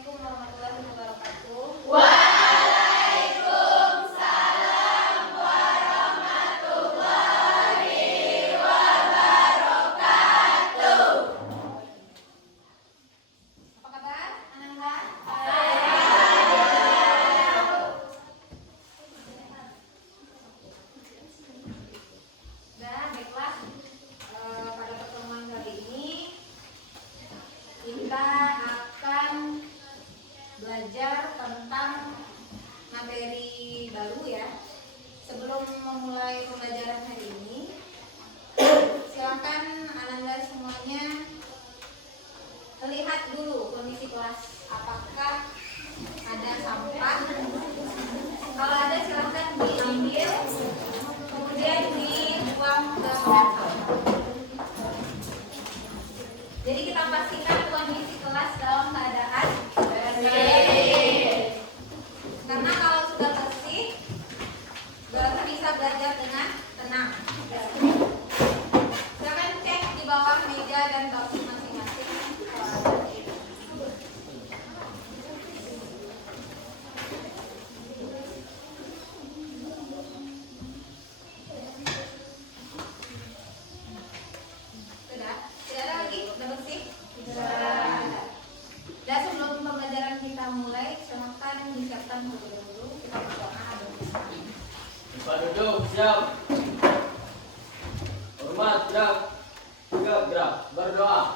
Assalamualaikum warahmatullahi wabarakatuh. Waalaikumsalam warahmatullahi wabarakatuh. Apa kabar, Ananda? Dan baiklah, pada pertemuan kali ini kita akan belajar tentang materi baru ya. Sebelum memulai pembelajaran hari ini, silakan Ananda semuanya melihat dulu kondisi kelas. Apakah ada sampah? Kalau ada silakan diambil, kemudian dibuang ke tempat sampah. Jadi kita pastikan kondisi kelas dalam keadaan bersih. Karena kalau sudah bersih, baru bisa belajar dengan tenang. Silakan cek di bawah meja dan bangku masing-masing. Sudah? Tidak ada lagi? Sudah bersih? Sudah. Dan sebelum pembelajaran kita mulai, silakan disiapkan terlebih dahulu. Kita berdoa. Pak duduk, siap. Hormat, gerak. Tegap, gerak. Berdoa.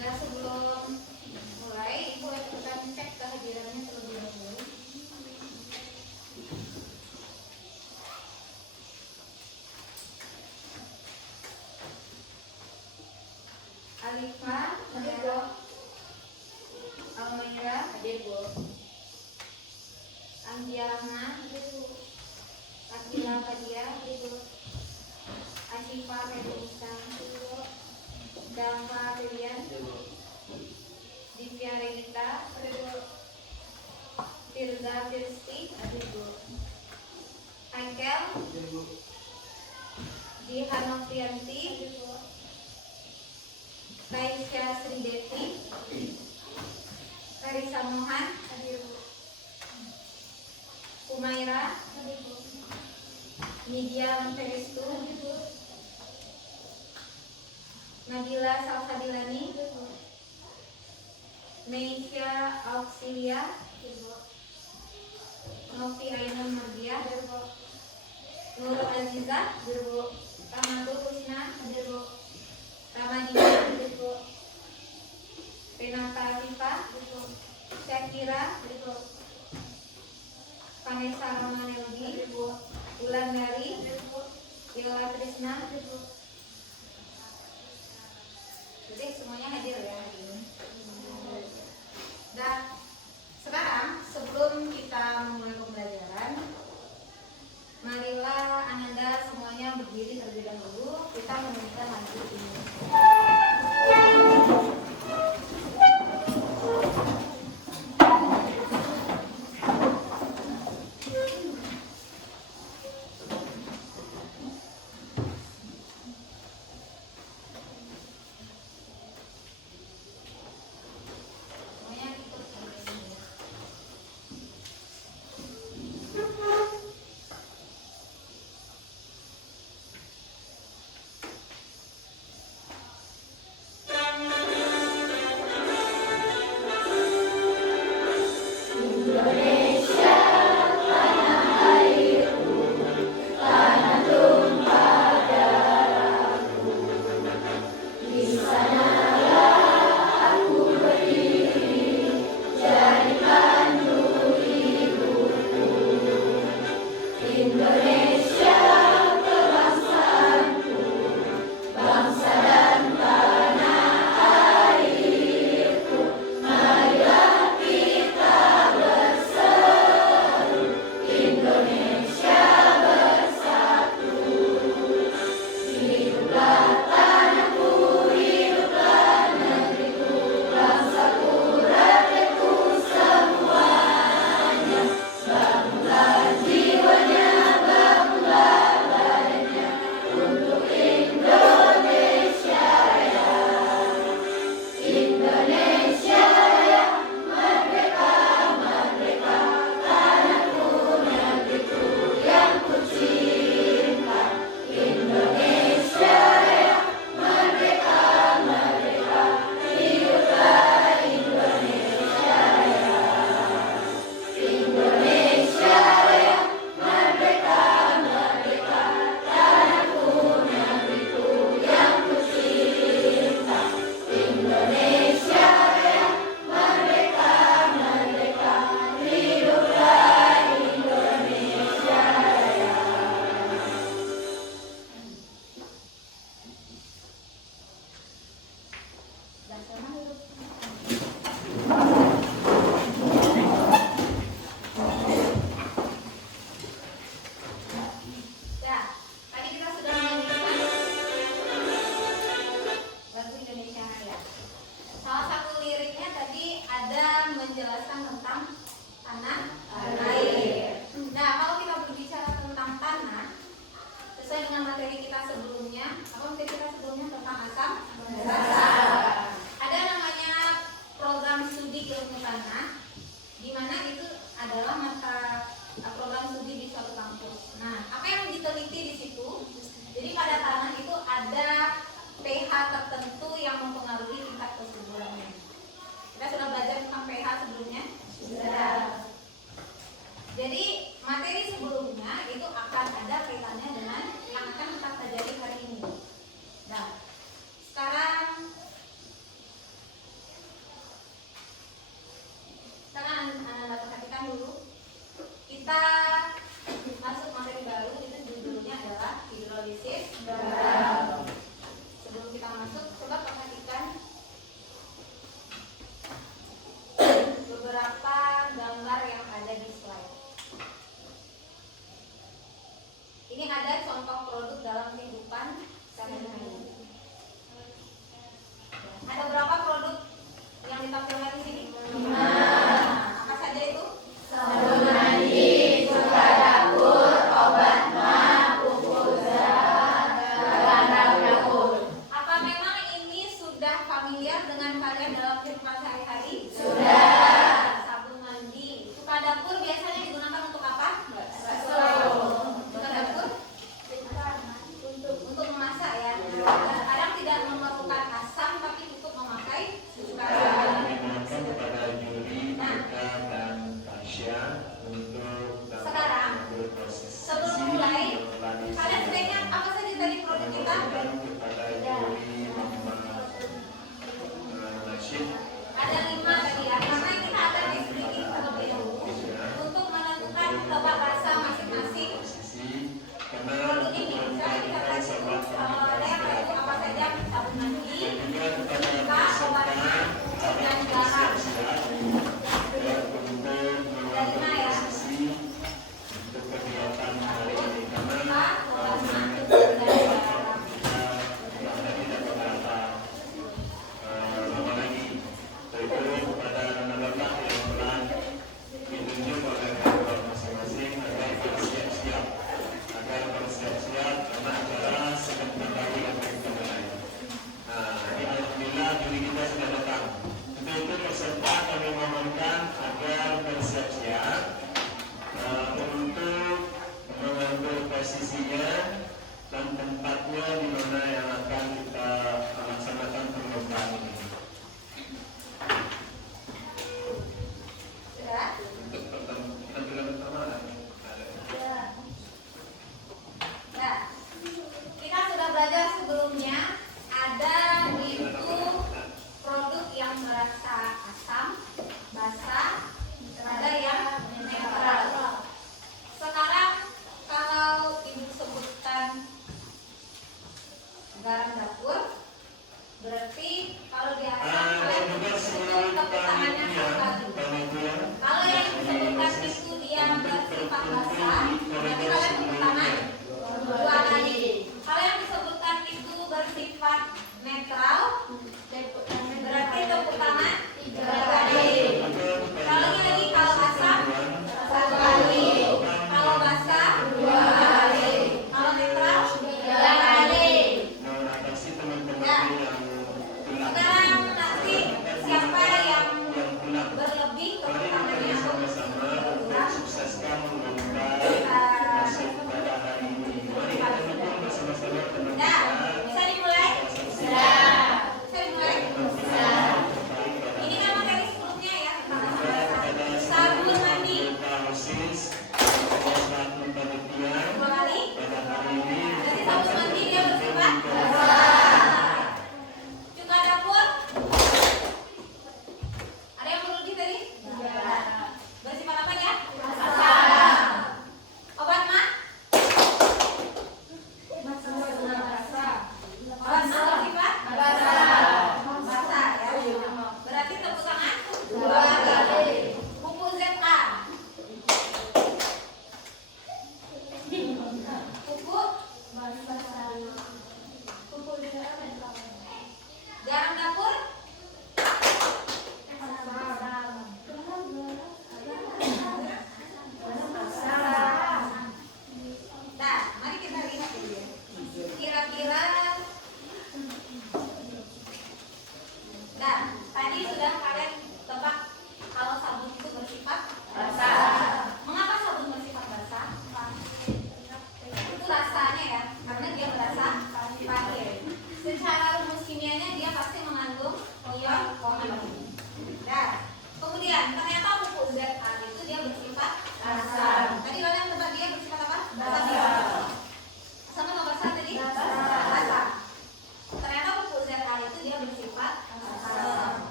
Dan sebelum mulai, Ibu akan cek kehadirannya terlebih dahulu. Alifah, Nero, Almaira, hadir Bu. Andia Rahma, hadir Bu. Akila Fadia, hadir Bu. Asyifa Fedrisa, hadir Bu. Dalva Filian, Divya Renita, hadir Bu. Firza Firsti, hadir Bu. Angkel, Diha Novianti, hadir Bu. Raisya Sri Devi, Karisa Mohan, hadir Bu. Umaira, hadir Bu. Nidia Feristu, hadir Bu. Nabila Salsabilani, hadir Bu. Meisya Auxilia, hadir Bu. Novi Ainun Mardia, hadir Bu. Nurul Aziza, hadir Bu. Ramatul Husna, hadir Bu. Ramadina, hadir Bu. Renata Rifa, hadir Bu. Syakira, hadir Bu. Vanessa Romanelgi, hadir Bu. Wulandari, hadir Bu. Yola Trisna, hadir Bu. Jadi semuanya hadir ya hari ini. Dan sekarang sebelum kita memulai pembelajaran, marilah Ananda semuanya berdiri terlebih dahulu. Kita menunjukkan lagu ini. Semuanya ikut ini. Nah, apa yang diteliti di situ? Jadi pada tanah itu ada pH tertentu yang mempengaruhi tingkat kesuburannya. Kita sudah belajar tentang pH sebelumnya? Sudah. Jadi materi sebelumnya itu akan ada kaitannya dengan yang akan kita pelajari hari ini. Nah, sekarang Anda perhatikan dulu. Kita masuk materi baru, itu judulnya adalah hidrolisis garam. Sebelum kita masuk, coba perhatikan beberapa gambar yang ada di slide. Ini ada contoh produk dalam kehidupan sehari-hari. Ada berapa produk yang ditampilkan di sini? 5. Apa saja itu? Sabun mandi, cuka dapur, obat mah, pupuk zat, bahan dapur. Apa memang ini sudah familiar dengan kalian dalam kehidupan sehari-hari? Sudah. Sabun mandi, cuka dapur biasanya digunakan untuk apa? Bakso. Cuka dapur untuk memasak ya. Kadang tidak memerlukan asam tapi cukup memakai cuka dapur.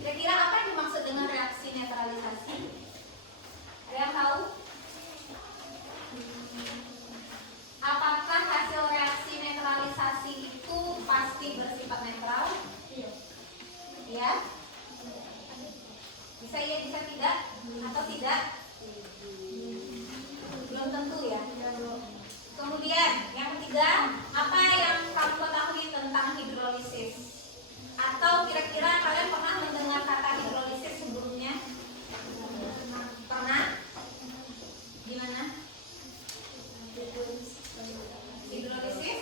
Kira-kira apa yang dimaksud dengan reaksi netralisasi? Ada yang tahu? Apakah hasil reaksi netralisasi itu pasti bersifat netral? Iya. Ya? Bisa iya, bisa tidak? Atau tidak? Belum tentu ya? Kemudian yang ketiga, apa yang kamu ketahui tentang hidrolisis? Atau kira-kira kalian pernah mendengar kata hidrolisis sebelumnya? Pernah? Gimana? Hidrolisis?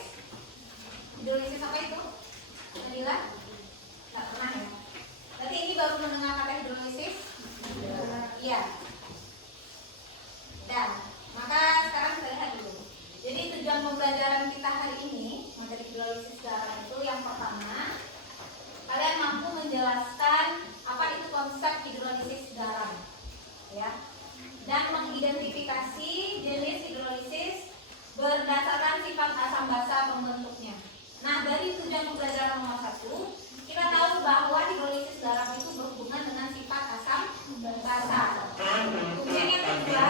Hidrolisis apa itu? Nabila? Nggak pernah ya? Berarti ini baru mendengar kata hidrolisis? Iya. Dan maka sekarang kita lihat dulu. Jadi tujuan pembelajaran kita hari ini materi hidrolisis garam itu yang pertama, kalian mampu menjelaskan apa itu konsep hidrolisis garam, ya, dan mengidentifikasi jenis hidrolisis berdasarkan sifat asam basa pembentuknya. Nah, dari tujuan pembelajaran nomor 1, kita tahu bahwa hidrolisis garam itu berhubungan dengan sifat asam basa. Kemudian yang kedua,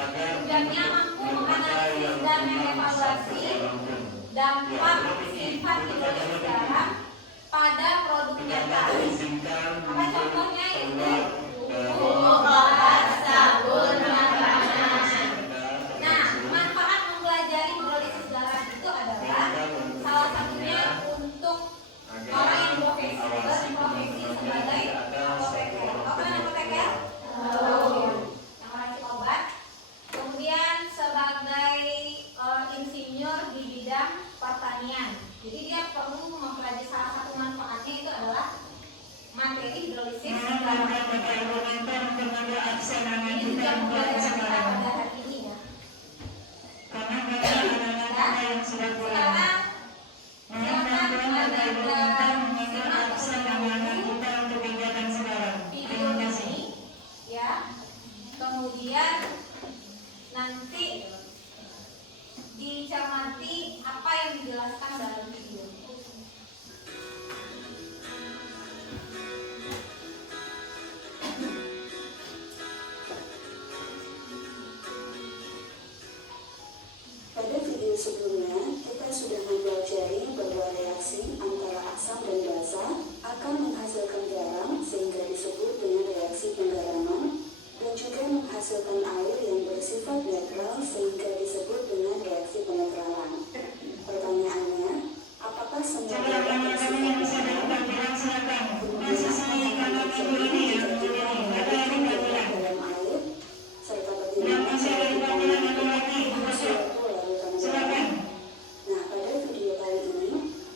tujuannya mampu menganalisis dan mengevaluasi dampak sifat hidrolisis garam pada produk nyata. Apa contohnya? Itu Pupuk, obat, sabun, makanan. Nah, manfaat mempelajari hidrolisis garam itu adalah salah satunya untuk orang yang berprofesi sebagai apoteker. Apa yang apoteker? Yang meracik obat. Kemudian sebagai insinyur di bidang pertanian. Jadi dia perlu mempelajari, salah satu manfaatnya itu adalah materi hidrolisis garam. Ini juga pembelajaran kita pada hari ini ya. Sekarang silakan Anda simak video ini ya. Kemudian nanti dicermati apa yang dijelaskan dalam video. Pada video sebelumnya, kita sudah mempelajari bahwa reaksi antara asam dan basa akan menghasilkan garam sehingga disebut dengan reaksi penggaraman, dan juga menghasilkan air yang bersifat netral sehingga disebut dengan reaksi penetralan. Pertanyaannya, apakah semua garam bersifat netral? Kemudian apa yang akan terjadi jika kita melarutkan garam dalam air? Serta bagaimana cara kita menentukan suatu larutan garam? Nah, pada video kali ini,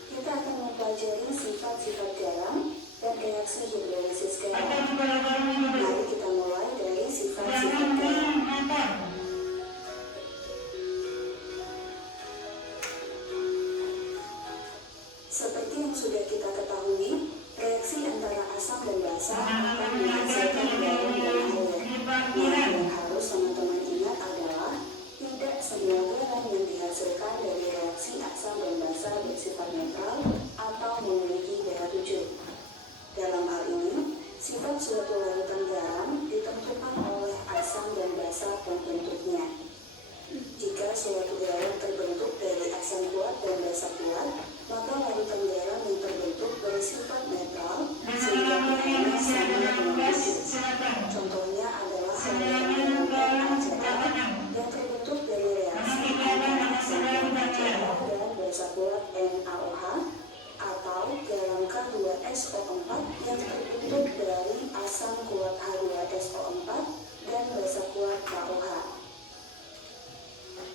kita akan mempelajari sifat-sifat garam dan reaksi hidrolisis garam. Mari kita mulai dari sifat-sifat garam. Seperti yang sudah kita ketahui, reaksi antara asam dan basa akan menghasilkan garam dan air. Nah, yang harus teman-teman ingat adalah tidak semua garam yang dihasilkan dari reaksi asam dan basa bersifat netral atau memiliki pH 7. Dalam hal ini, sifat suatu larutan garam ditentukan oleh asam dan basa pembentuknya. Jika suatu garam terbentuk dari asam kuat dan basa kuat, maka larutan garam yang terbentuk bersifat netral sehingga pH-nya sama dengan 7. Contohnya adalah larutan garam NaCl yang terbentuk dari reaksi antara asam kuat HCl dan basa kuat NaOH, atau garam K2SO4 yang terbentuk dari asam kuat H2SO4 dan basa kuat KOH.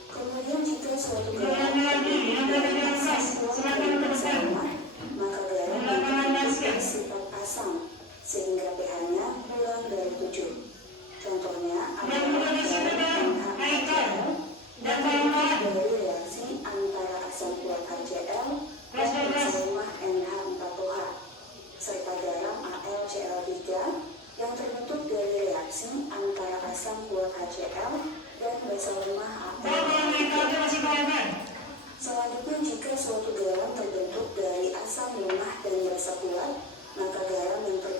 Kemudian jika suatu garam terbentuk dari asam kuat dan basa kuat, maka garam yang terbentuk bersifat asam sehingga pH-nya kurang dari 7. Contohnya adalah garam NaHCl yang terbentuk dari reaksi antara asam kuat HCl dan basa rumah NH4OH, serta garam AlCl3 yang terbentuk dari reaksi antara asam kuat HCl dan basa rumah AlCl3. Selanjutnya, jika suatu garam terbentuk dari asam lemah dan basa kuat, maka garam yang terbentuk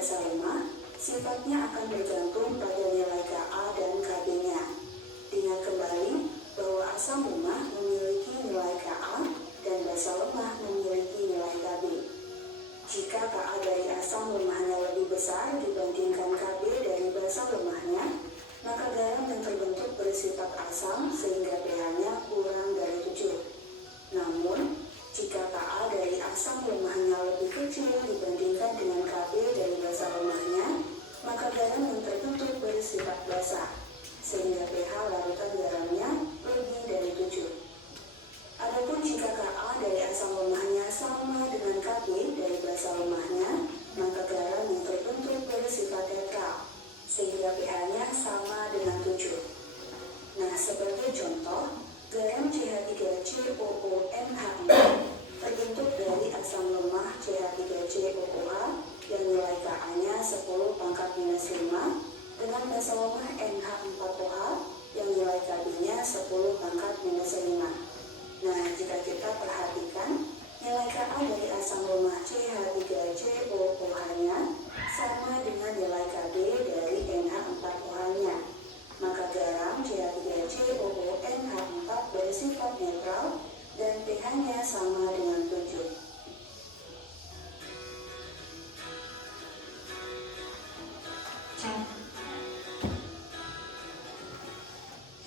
basa lemah, sifatnya akan bergantung pada nilai Ka dan Kb-nya. Ingat kembali bahwa asam lemah memiliki nilai Ka dan basa lemah memiliki nilai Kb. Jika Ka dari asam lemahnya lebih besar dibandingkan Kb dari basa lemahnya, maka garam yang terbentuk bersifat asam sehingga pH-nya kurang dari 7. Namun, jika Ka dari asam lemahnya lebih kecil dibandingkan dengan Kb dari basa lemahnya, maka garam yang terbentuk bersifat basa, sehingga pH larutan garamnya lebih dari 7. Adapun jika Ka dari asam lemahnya sama dengan Kb dari basa lemahnya, maka garam yang terbentuk bersifat netral, sehingga pH-nya sama dengan 7. Nah, sebagai contoh, garam CH3COONH4 terbentuk dari asam lemah CH3COOH yang nilai Ka-nya 10⁻⁻, dengan basa lemah NH4OH yang nilai Kb-nya 10⁻⁻. Nah, jika kita perhatikan, nilai Ka dari asam lemah CH3COOH-nya sama dengan nilai Kb dari NH4OH-nya. Maka garam CH3COONH4 bersifat netral dan pH-nya sama dengan 7.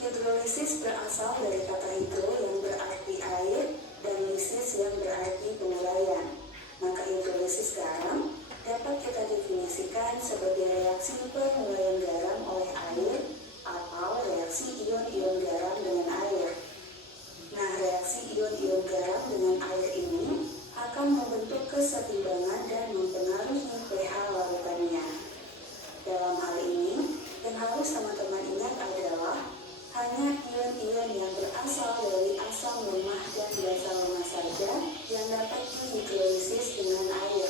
Hidrolisis berasal dari kata hidro yang berarti air dan lisis yang berarti penguraian. Maka hidrolisis garam dapat kita definisikan sebagai reaksi penguraian garam oleh air atau reaksi ion-ion garam dengan air. Nah, reaksi ion-ion garam dengan air ini akan membentuk kesetimbangan dan mempengaruhi pH larutannya. Dalam hal ini, yang harus teman-teman ingat adalah hanya ion-ion yang berasal dari asam lemah dan basa lemah saja yang dapat dihidrolisis dengan air.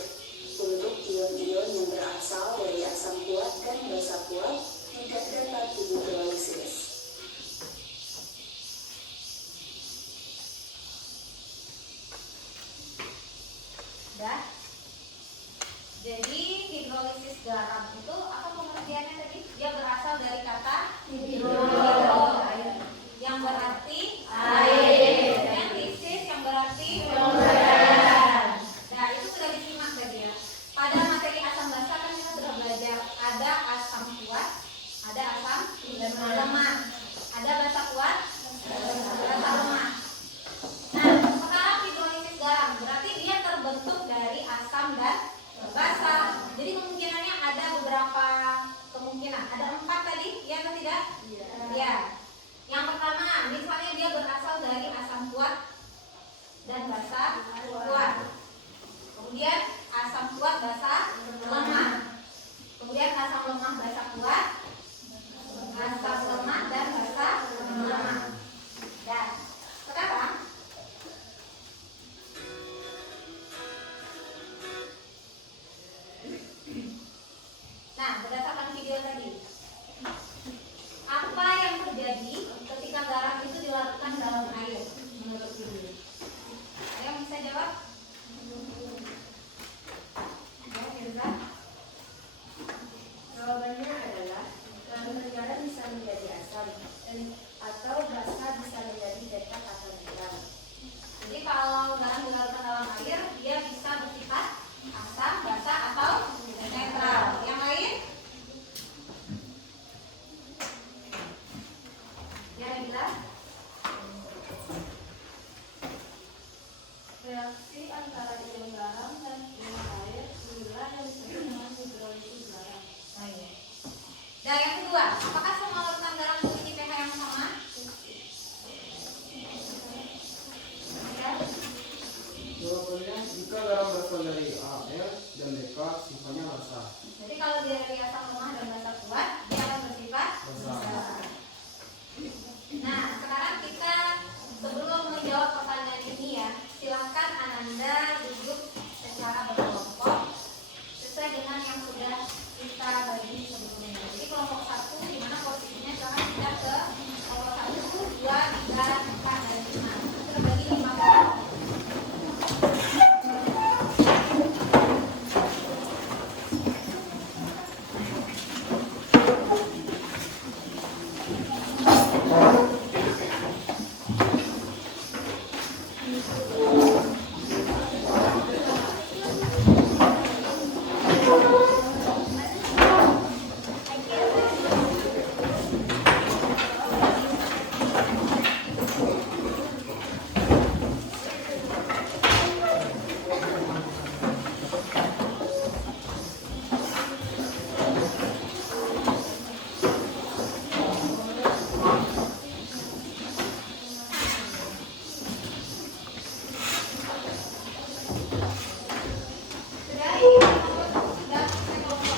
Untuk ion-ion yang berasal dari asam kuat dan basa kuat tidak dapat dihidrolisis. Dah. Jadi hidrolisis garam itu apa pengertiannya tadi? Dia berasal dari kata hidro, yang berarti air, dan lisis yang berarti penguraian. Nah, itu sudah disimak tadi ya. Pada materi asam basa kan kita sudah belajar ada asam kuat, ada asam lemah, ada basa kuat, basa lemah. Nah, sekarang hidrolisis garam berarti dia terbentuk dari asam dan basa. Jadi kemungkinannya ada beberapa kemungkinan. Ada 4 tadi, ya atau tidak? Ya. Yang pertama, misalnya dia berasal dari asam kuat dan basa kuat. Kemudian asam kuat basa lemah. Kemudian asam lemah basa kuat, asam lemah dan basa lemah. Dan sekarang nah, berdasarkan video tadi, apa yang terjadi ketika garam itu dilarutkan dalam air menurut video? Ayo bisa jawab? Ya, Firza? Jawabannya adalah kandungan garam bisa menjadi asam atau basa bisa menjadi beta atau netral. Jadi kalau garam dilarutkan dalam air, dia bisa bersifat asam, basa atau netral. Yang lain? Ya, Bila? Reaksi antara ion garam dan ion air inilah yang disebut dengan hidrolisis garam. Oh, iya. Dan yang kedua, apakah semua larutan garam memiliki pH yang sama? Ya. Jawabannya, jika garam berasal dari air dan dekat, sifatnya basah. Jadi kalau dia dari asam lemah dan basa kuat, dia akan bersifat Basah. basah. Nah, sekarang kita sebelum menjawab pertanyaan ini ya, silahkan Ananda duduk secara berkelompok sesuai dengan yang sudah kita bagi sebelumnya. Jadi kelompok 1 di mana posisinya silahkan tidak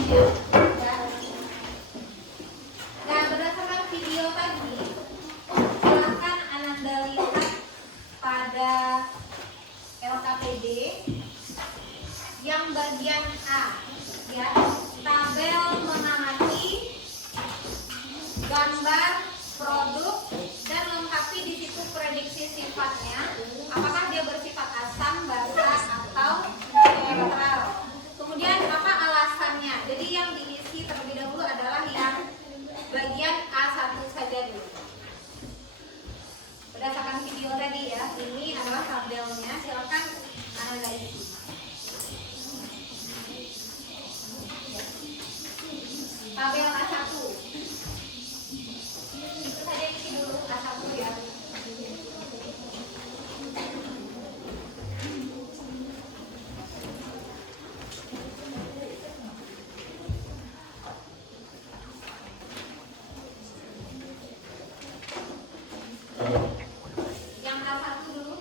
ya. Nah, berdasarkan video tadi, silahkan Ananda lihat pada LKPD yang bagian A, ya, tabel mengamati gambar produk dan lengkapi di situ prediksi sifatnya, apakah dia bersifat asam, basa, atau netral. Kemudian apa alasannya? Jadi yang diisi terlebih dahulu adalah yang bagian A1 saja dulu. Berdasarkan video tadi ya, ini adalah tabelnya, silakan Anda isi. Tabel A1. Itu saja isi dulu A1 ya. Yang A1 dulu.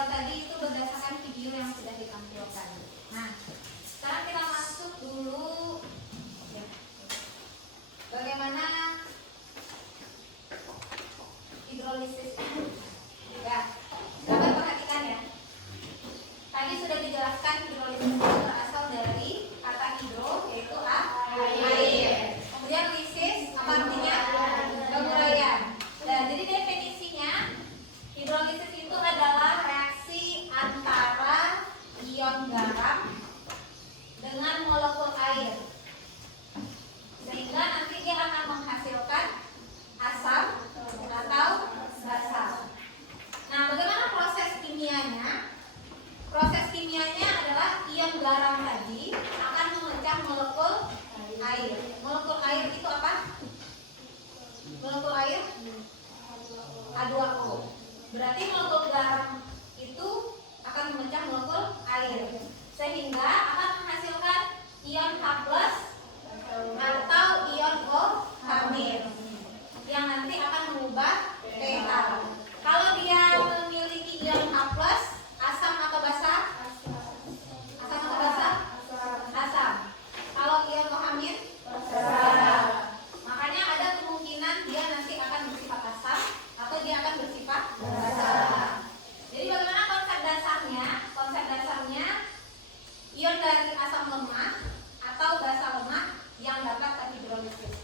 awal tadi itu berdasarkan video yang sudah ditampilkan. Nah, sekarang kita masuk dulu ya, bagaimana hidrolisis. Ya, sahabat perhatikan ya. Tadi sudah dijelaskan hidrolisis itu berasal dari kata hidro, yaitu air. Kemudian lisis apa artinya? Penguraian. Dan jadi definisinya hidrolisis itu adalah reaksi antara ion garam dengan molekul air, sehingga nanti dia akan menghasilkan asam atau basa. Nah, bagaimana proses kimianya? Proses kimianya adalah ion garam tadi akan memecah molekul air. Molekul air itu apa? Molekul air H2O. Berarti molekul garam itu akan memecah molekul air, sehingga akan menghasilkan ion H+ atau ion OH- yang nanti akan mengubah pH. Kalau dia memiliki ion H+, asam atau basa? Asam atau basa? Asam. Kalau ion OH- basa. Makanya ada kemungkinan dia nanti akan bersifat asam atau dia akan bersifat basa. Jadi bagaimana konsep dasarnya? Konsep dasarnya ion dari asam lemah atau basa lemah yang dapat terhidrolisis.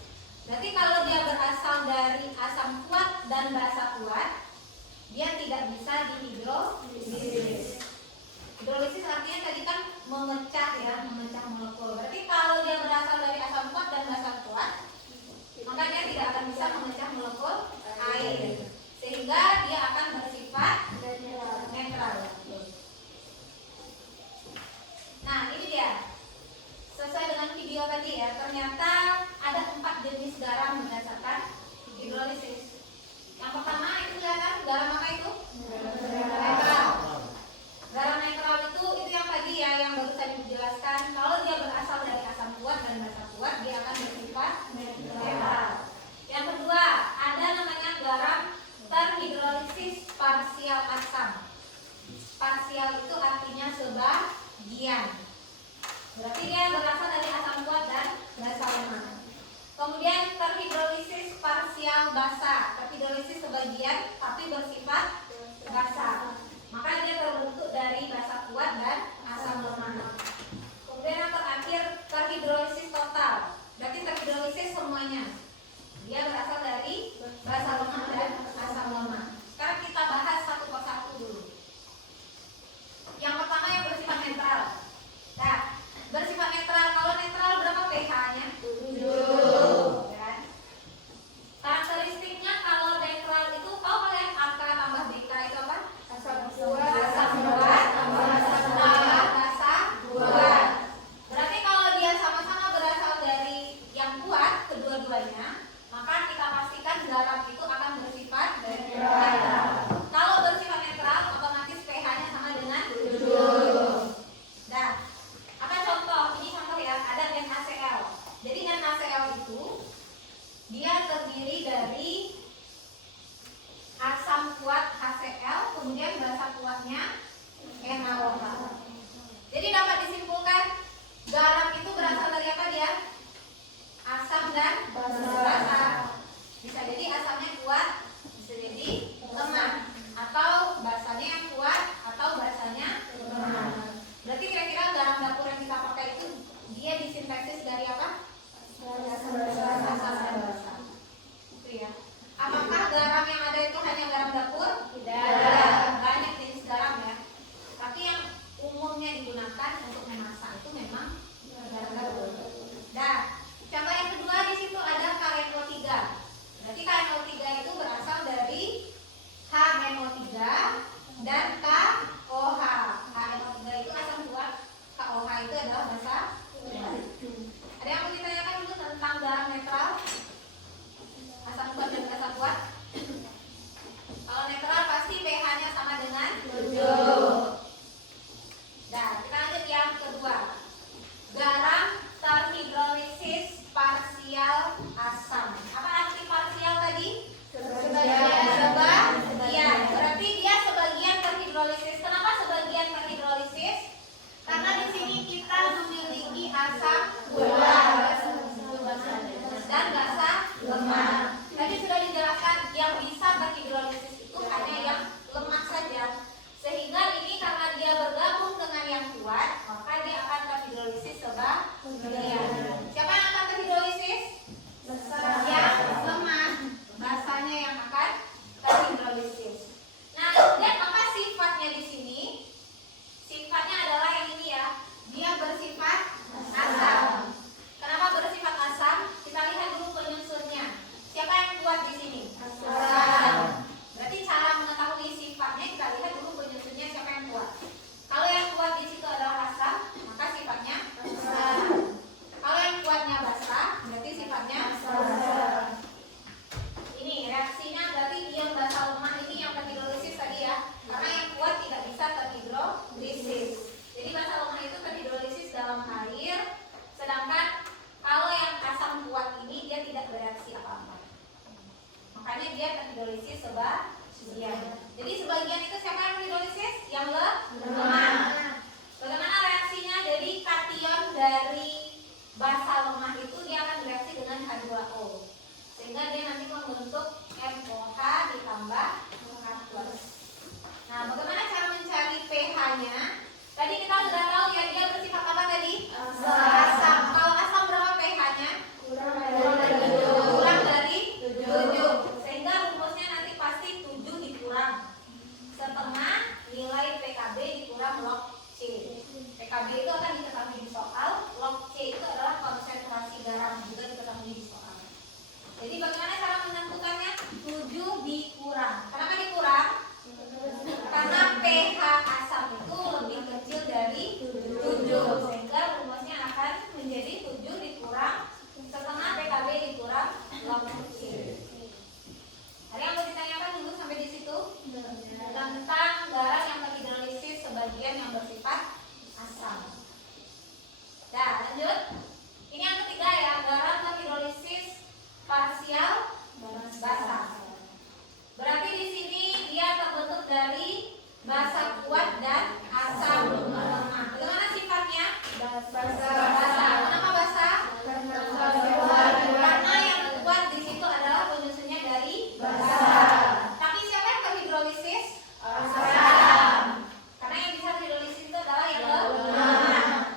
Berarti kalau dia berasal dari asam kuat dan basa kuat, dia tidak bisa dihidrolisis. Hidrolisis artinya tadi kan memecah ya, memecah molekul. Berarti kalau dia berasal dari asam kuat dan basa kuat, maka dia tidak akan bisa memecah molekul air, sehingga dia akan bersifat netral. Nah, ini dia. Sesuai dengan video tadi ya, ternyata ada 4 jenis garam berdasarkan hidrolisis. Yang pertama itu kelihatan garam apa itu? Netral. Garam netral itu yang tadi ya, yang baru saya dijelaskan. Kalau dia berasal dari asam kuat dan basa kuat, dia akan bersifat netral. Yang kedua, ada namanya garam terhidrolisis parsial asam. Parsial itu artinya sebagian. Berarti dia berasal dari asam kuat dan basa lemah. Kemudian terhidrolisis parsial basa. Terhidrolisis sebagian tapi bersifat basa. Maka dia terbentuk dari basa kuat dan asam lemah. Kemudian yang terakhir terhidrolisis total. Berarti terhidrolisis semuanya. Dia berasal dari basa lemah dan asam lemah. Sekarang kita bahas satu persatu dulu. Yang pertama yang bersifat netral. Nah, bersifat netral. Kalau netral berapa pH-nya? 7. Kan? Karakteristiknya kalau netral itu, kalau kalian angka tambah beta itu apa? Asam kuat tambah basa kuat. Berarti kalau dia sama-sama berasal dari yang kuat kedua-duanya, maka kita pastikan garam itu akan bersifat netral. Kalau bersifat netral, otomatis pH-nya sama dengan 7. Nah, apa contoh? Ini contoh ya, ada NaCl. Jadi NaCl itu dia terdiri dari asam kuat HCl, kemudian basa kuatnya NaOH. Jadi dapat disimpulkan garam itu berasal dari apa dia? Asam dan basa. Bisa jadi asamnya kuat, bisa jadi lemah, atau basanya yang kuat atau basanya lemah. Berarti kira-kira garam dapur yang kita pakai itu dia disintesis dari apa? Asam dan basa. Itu ya. Apakah garam yang ada itu hanya garam dapur? Tidak. Banyak jenis garam ya. Tapi yang umumnya digunakan untuk memasak itu memang garam dapur. Nah, contoh yang kedua di situ ada KNO3. Berarti KNO3 itu berasal dari HNO3 dan KOH. HNO3 itu asam kuat, KOH itu adalah basa kuat. Ada yang mau ditanyakan dulu tentang garam netral? Asam kuat dan basa kuat. Kalau netral pasti pH-nya sama dengan 7. Nah, kita lanjut yang kedua. makanya dia terhidrolisis sebagian. Jadi sebagian itu siapa yang terhidrolisis? Yang lemah. Bagaimana reaksinya? Jadi kation dari basa lemah itu dia akan bereaksi dengan H2O, sehingga dia nanti membentuk MOH ditambah OH+. Nah, bagaimana cara mencari pH-nya? Tadi kita sudah tahu ya, dia bersifat apa tadi? Asam. Kalau asam berapa pH-nya? Kurang dari 7. Sehingga rumusnya nanti pasti 7 dikurang setengah nilai PKB dikurang log C. PKB itu akan diketahui di soal, log C itu adalah konsentrasi garam, juga diketahui di soal. Jadi bagaimana cara menentukannya? 7 dikurang. Kenapa dikurang? Karena pH asam itu lebih kecil dari 7, sehingga rumusnya akan menjadi 7 dikurang setengah PKB dikurang log C. Ada yang mau ditanyakan dulu sampai di situ? Tentang garam yang terhidrolisis sebagian yang bersifat asam. Nah, lanjut. Ini yang ketiga ya, garam terhidrolisis parsial basa. Berarti di sini dia terbentuk dari basa kuat dan asam lemah. Bagaimana sifatnya? Basa. Kenapa basa? Karena yang kuat di situ adalah penyusunnya dari basa. Tapi siapa yang terhidrolisis? Asam. Karena yang bisa terhidrolisis itu adalah yang lemah.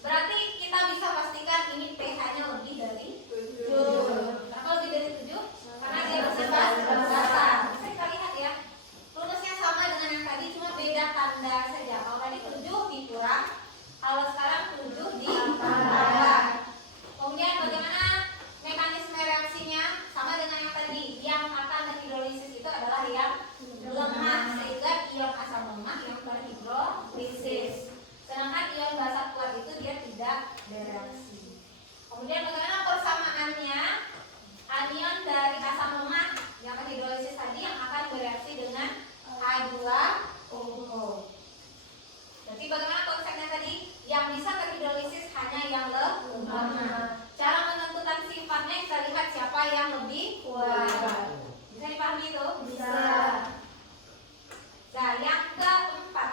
Berarti kita bisa pastikan ini pH-nya lebih dari 7. Kenapa lebih dari 7? Karena dia bersifat basa. Bisa kita lihat ya, rumusnya sama dengan yang tadi, cuma beda tanda saja. Kalau tadi 7 dikurang, kalau sekarang 7 ditambah. Kemudian bagaimana mekanisme reaksinya? Sama dengan yang tadi, yang akan terhidrolisis itu adalah yang lemah, sehingga ion asam lemah yang terhidrolisis. Sedangkan ion basa kuat itu dia tidak bereaksi. Kemudian bagaimana persamaannya? Anion dari asam lemah yang terhidrolisis tadi yang akan bereaksi dengan H2O. Jadi bagaimana konsepnya tadi? Yang bisa terhidrolisis hanya yang lemah. Cara menentukan sifatnya kita lihat siapa yang lebih kuat. Bisa dipahami itu? Bisa. Nah, yang keempat,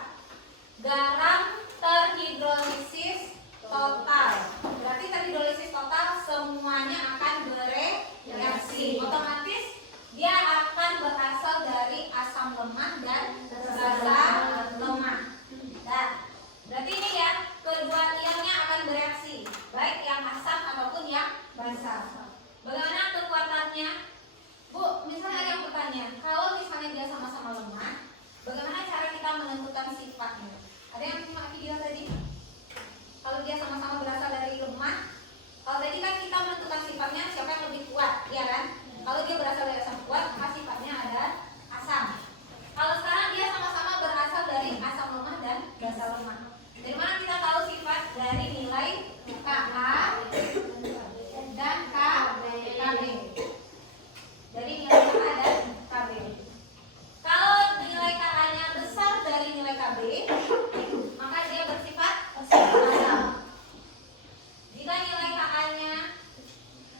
garam terhidrolisis total. Berarti terhidrolisis total semuanya akan bereaksi. Otomatis dia akan berasal dari asam lemah dan basa lemah. Nah, berarti ini ya, kedua ionnya akan bereaksi, baik yang asam ataupun yang basa. Bagaimana kekuatannya? Bu, misalnya ada yang bertanya, kalau misalnya dia sama-sama lemah, bagaimana cara kita menentukan sifatnya? Ada yang menyimak video tadi? Kalau dia sama-sama berasal dari lemah, kalau tadi kan kita menentukan sifatnya siapa yang lebih kuat, ya kan? Kalau dia berasal dari asam kuat, maka sifatnya ada asam. Kalau sekarang dia sama-sama berasal dari asam lemah dan basa lemah. Dari mana kita tahu sifat? Dari nilai Ka dan KB. Dari nilai Ka dan KB. Kalau nilai Ka-nya besar dari nilai KB, maka dia bersifat asam. Jika nilai Ka-nya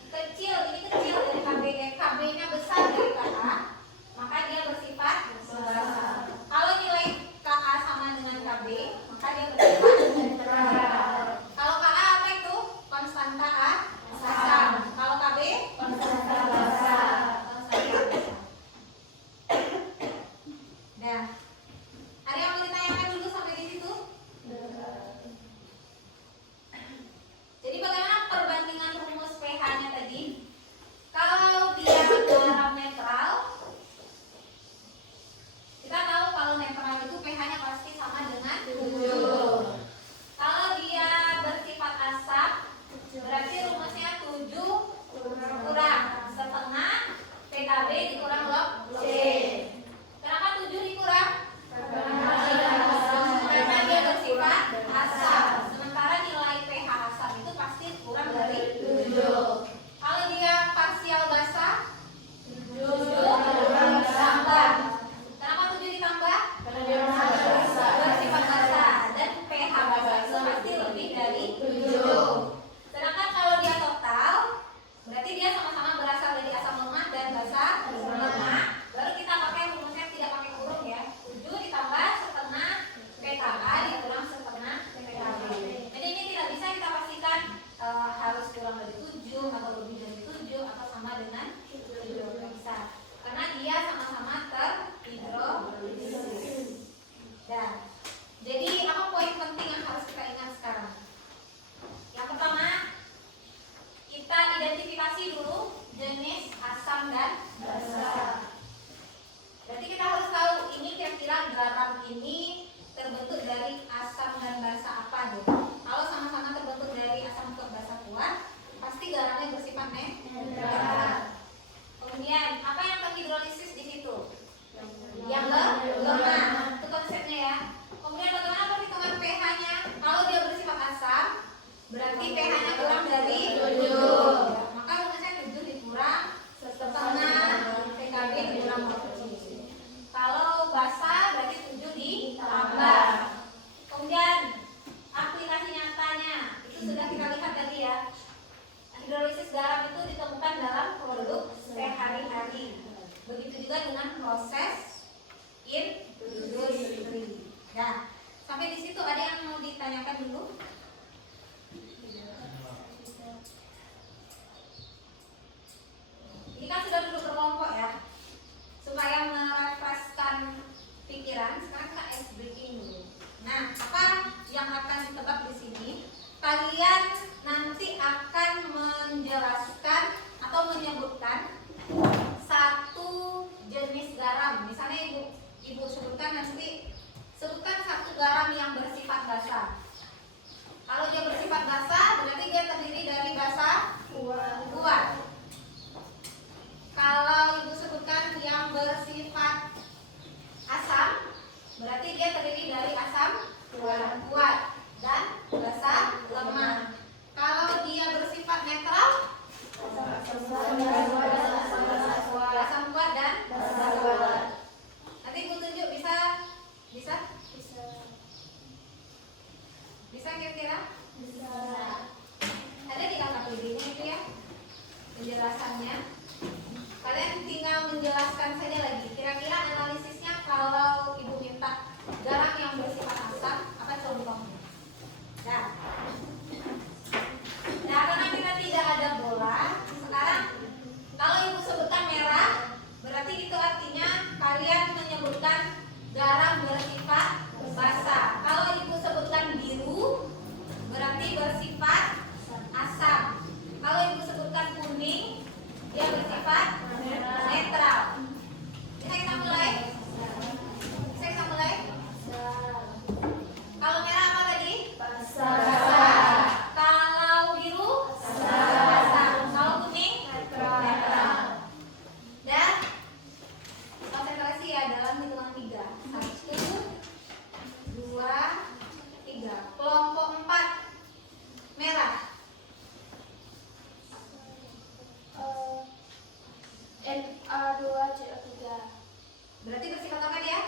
kecil, ini kecil dari KB, KB-nya besar dari Ka, maka dia bersifat basa. Kalau nilai Ka sama dengan KB, maka dia bersifat asam dan basa. Berarti kita harus tahu ini kira-kira garam ini terbentuk dari asam dan basa apa gitu. Kalau sama-sama terbentuk dari asam atau basa kuat, pasti garamnya bersifat netral. Kemudian apa yang terhidrolisis di situ? Yang lemah. Itu konsepnya ya. Kemudian bagaimana perhitungan pH-nya? Kalau dia bersifat asam, berarti pH-nya kurang dari 7. Maka rumusnya 7 dikurang setengah PKB dikurang 20. Kalau basa berarti 7 ditambah. Kemudian aplikasi nyatanya itu sudah kita lihat tadi ya. Hidrolisis garam itu ditemukan dalam produk sehari-hari. Begitu juga dengan proses industri. Nah, sampai di situ ada yang mau ditanyakan dulu? Ini kan sudah duduk berkelompok ya, supaya merefreshkan pikiran. Sekarang kita ice breaking dulu. Nah, apa yang akan ditebak di sini? Kalian nanti akan menjelaskan atau menyebutkan satu jenis garam. Misalnya ibu sebutkan nanti, sebutkan satu garam yang bersifat basa. Kalau dia bersifat basa, berarti dia terdiri dari basa kuat. Kalau ibu sebutkan yang bersifat asam, berarti dia terdiri dari asam kuat dan basa lemah. Kalau dia bersifat netral, asam kuat dan basa kuat. Nanti ibu tunjuk bisa kira-kira? Bisa. Ada di KKPD-nya itu ya penjelasannya. Kalian tinggal menjelaskan saja lagi. Kira-kira analisisnya kalau ibu minta garam yang bersifat asam, apa contohnya? Nah, karena kita tidak ada bola, sekarang kalau ibu sebutkan merah, berarti itu artinya kalian menyebutkan garam bersifat basa. Kalau ibu sebutkan biru, berarti bersifat asam. Kalau ibu sebutkan kuning, dia bersifat netral. Bisa kita mulai? Kalau merah apa tadi? Basa. Kalau biru? Basa. Kalau kuning? Netral. Dan konsentrasi ya dalam hitungan 3. 1, 2, 3. Kelompok 4 merah. Na2CO3. Berarti bersifat apa dia?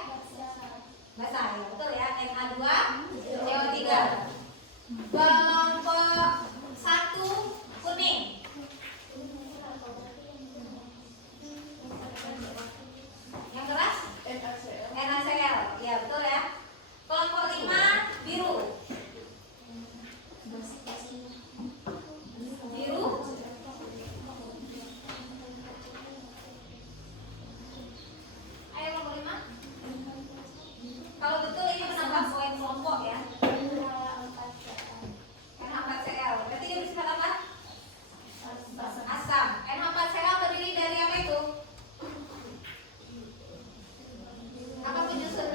Basa ya, betul ya. Na2 CO3. Kelompok 1 kuning. Yang keras? NaCl. Ya, betul ya. Kelompok 5 biru. Biru. Ayo kelompok 5. Kalau betul ini menambah poin kelompok ya. NH4Cl. Berarti dia bersifat apa? Asam. NH4Cl terdiri dari apa itu? Apa penyusun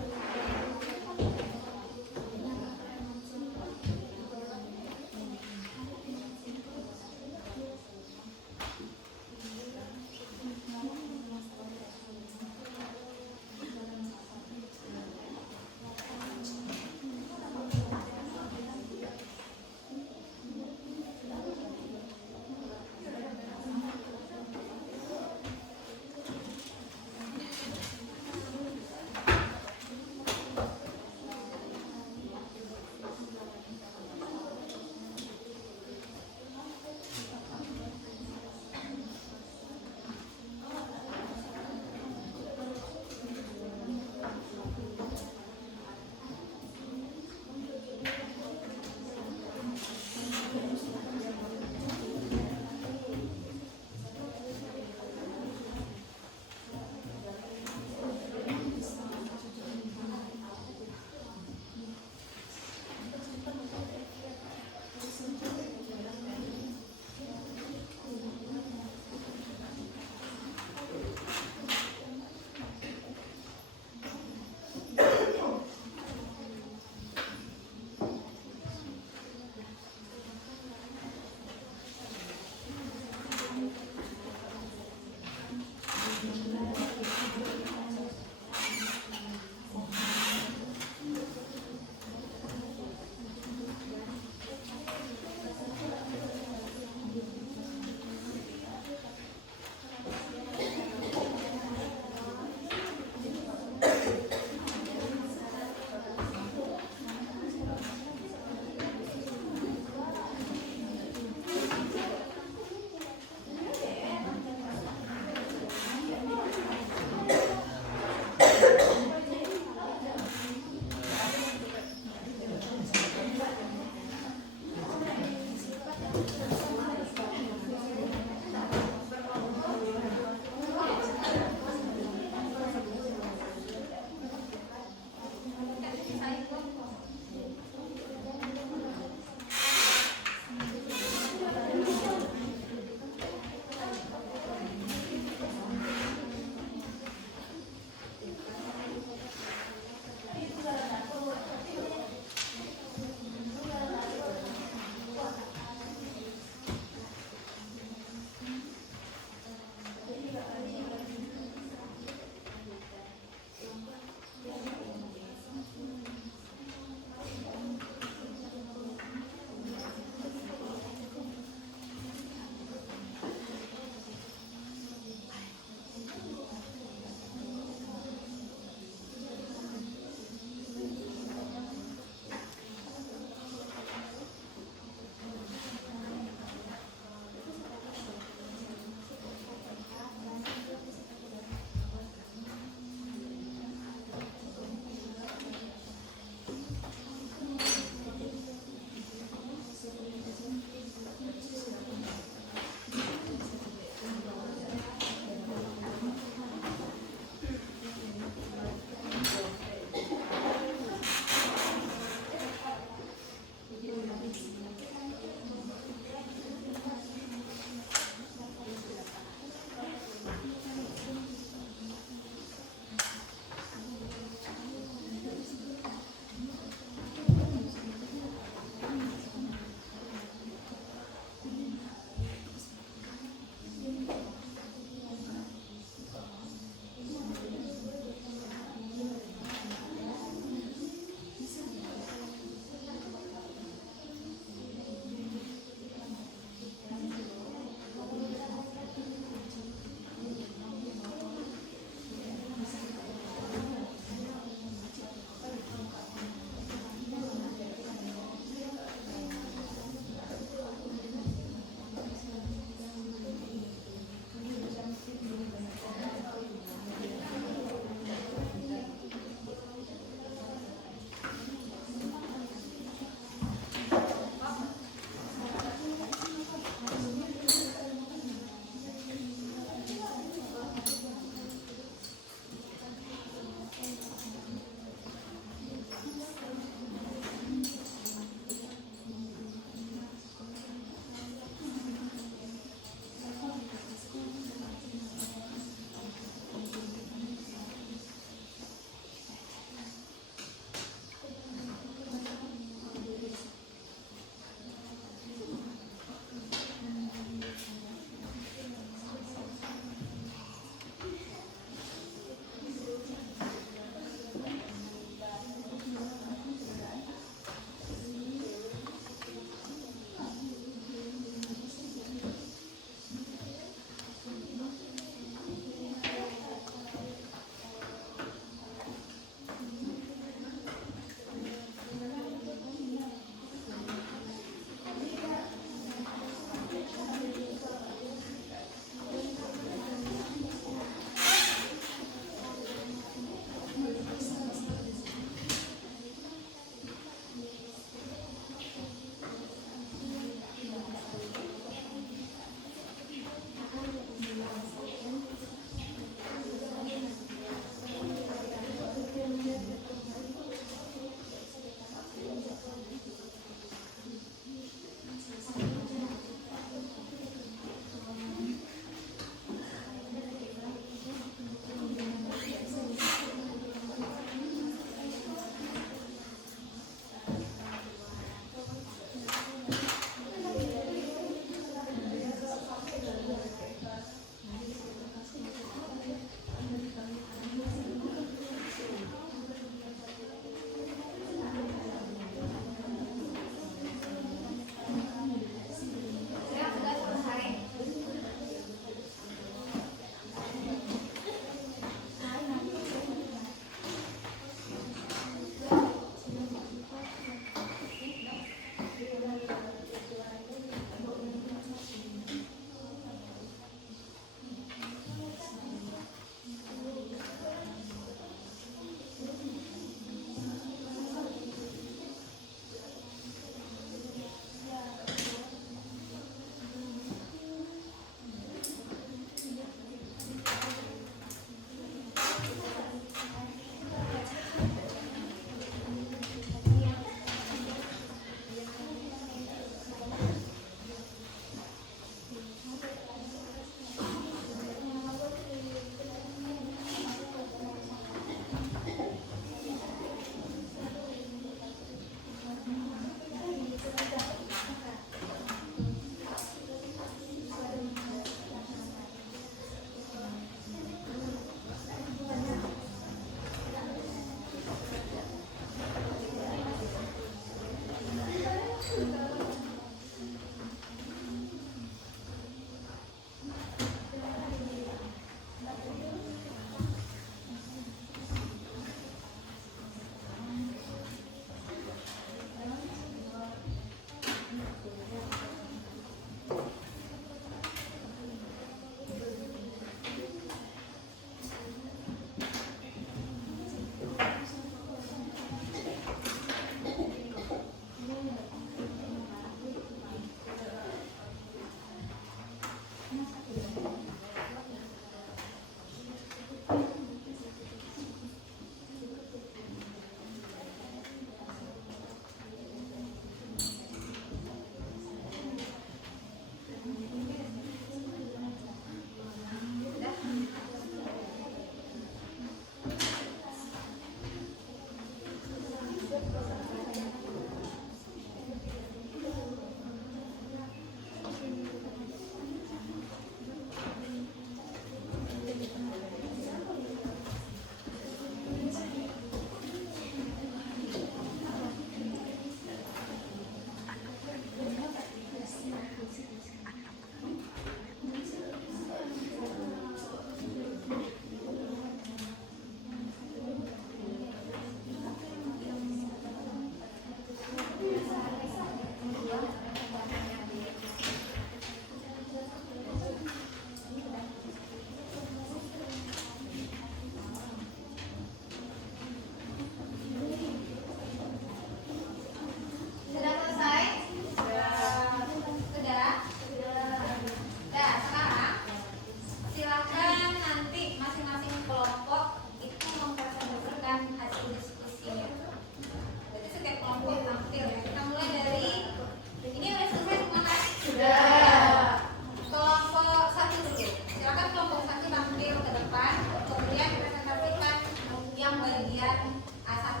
A1.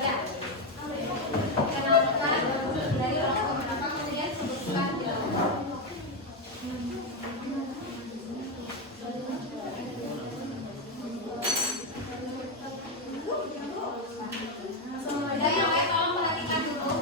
Ya. Kenalkan dari orang keberapa kemudian sebutkan jawaban. Ada yang lain tolong perhatikan dulu.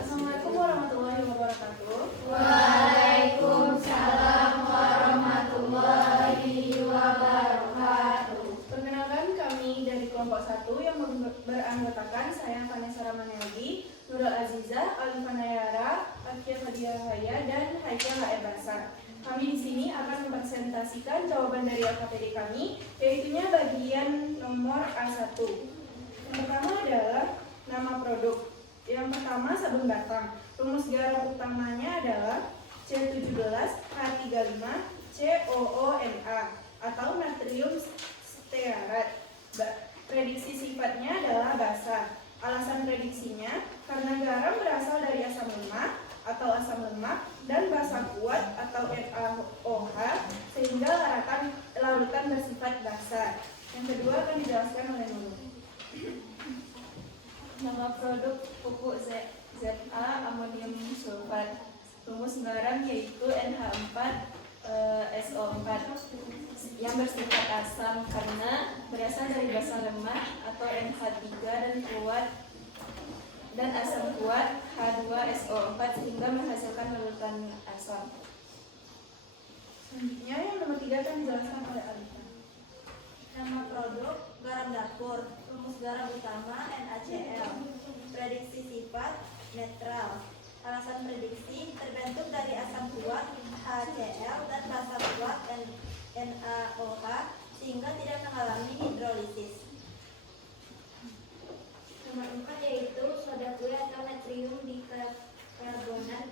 Assalamualaikum warahmatullahi wabarakatuh. Waalaikumsalam warahmatullahi wabarakatuh. Perkenalkan, kami dari kelompok 1 yang beranggotakan saya Vanessa Ramanelgi, Nurul Azizah, Alifah Nayara, Akia Fadiyahaya, dan Haikal Ebasa. Kami di sini akan mempresentasikan jawaban dari LKPD kami, yaitunya bagian nomor A1. Yang pertama adalah nama produk. Yang pertama sabun batang. Rumus garam utamanya adalah C17H35COONa atau natrium stearat. Prediksi sifatnya adalah basa. Alasan prediksinya karena garam berasal dari asam lemak atau asam lemak dan basa kuat atau NaOH sehingga larutan bersifat basa. Yang kedua akan dijelaskan oleh Nurul. Nama produk pupuk ZA amonium sulfat. Rumus garam yaitu NH4SO4 yang bersifat asam karena berasal dari basa lemak atau NH3 dan asam kuat H2SO4 sehingga menghasilkan larutan asam. Selanjutnya yang nomor 3 akan dijelaskan oleh Alifah. Nama produk garam dapur, rumus garam utama NaCl, prediksi sifat netral. Alasan prediksi terbentuk dari asam kuat HCl dan basa kuat NaOH sehingga tidak mengalami hidrolisis. Nomor 4 yaitu soda kue atau natrium dikarbonat.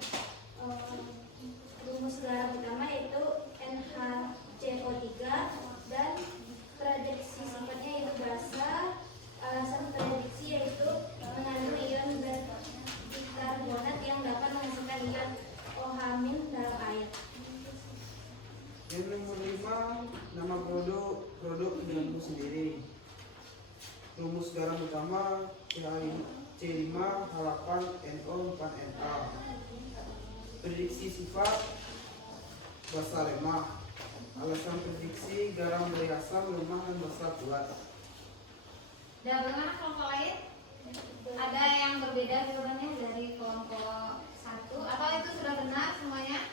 Rumus garam utama yaitu NaCO3 dan prediksi sifatnya yaitu basa. Alasan prediksi yaitu mengandung ion bikarbonat yang dapat menghasilkan ion OH- dalam air. Yang nomor 5, nama produk dengan sendiri. Rumus garam utama C5H8NO4Na. Prediksi sifat basa lemak. Alasan prediksi garam dari asam lemak dan basa kuat. Dan bagaimana kelompok lain? Ada yang berbeda jawabannya dari kelompok 1 atau itu sudah benar semuanya?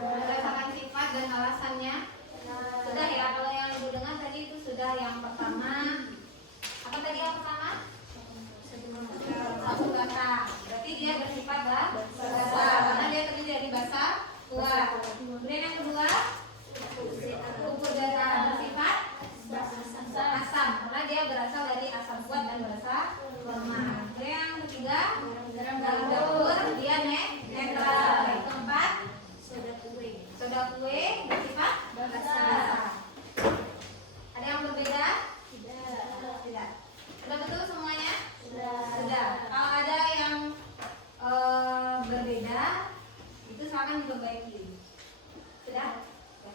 Berdasarkan sifat dan alasannya? Sudah ya, kalau yang ibu dengar tadi itu sudah yang pertama. Apa tadi yang pertama? Sabun batang. Berarti dia bersifat basa karena dia terdiri dari basa kuat. Kemudian yang kedua, pupuk garam bersifat asam karena dia berasal dari asam kuat dan basa lemak. Kemudian yang ketiga, garam dapur dia netral. Yang keempat, soda kue bersifat basa. Ada yang berbeda? Tidak. Sudah betul semuanya? Sudah. Kalau ada yang berbeda, itu silakan diperbaiki. Sudah? Ya.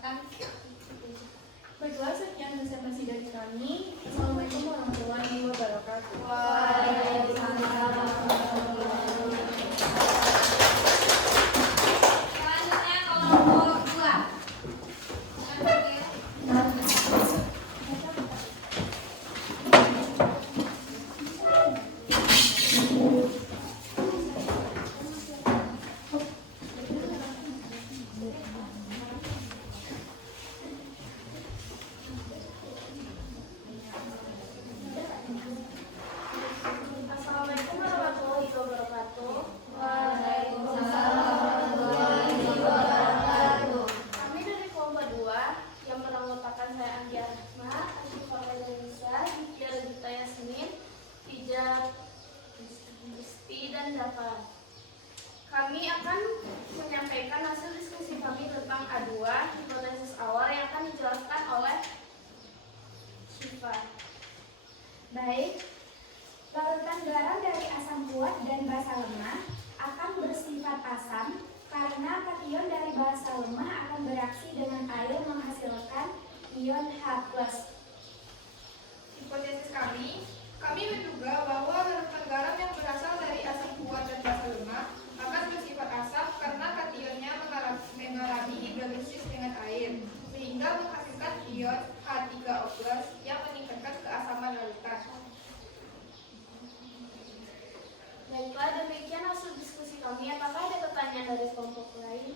Akan. Baiklah, sekian presentasi dari kami. Assalamualaikum warahmatullahi wabarakatuh. Waalaikumsalam warahmatullahi wabarakatuh. Selanjutnya kelompok 2. Assalamualaikum warahmatullahi wabarakatuh. Waalaikumsalam warahmatullahi wabarakatuh. Kami dari kelompok 2 yang beranggotakan saya Andi Asma, Asifah Nisa, Hidya Regita Yasmin, Hijab Rizky dan Dafa. Kami akan menyampaikan hasil diskusi kami tentang A2 hipotesis awal yang akan dijelaskan oleh Syifa. Baik, larutan garam dari asam kuat dan basa lemak akan basa lemah akan bereaksi dengan air menghasilkan ion H+. Hipotesis kami menduga bahwa larutan garam yang berasal dari asam kuat dan basa lemah akan bersifat asam karena kationnya mengalami hidrolisis dengan air, sehingga menghasilkan ion H3O+ yang meningkatkan keasaman larutan. Baiklah, demikian hasil diskusi kami. Apakah ada pertanyaan dari kelompok lain?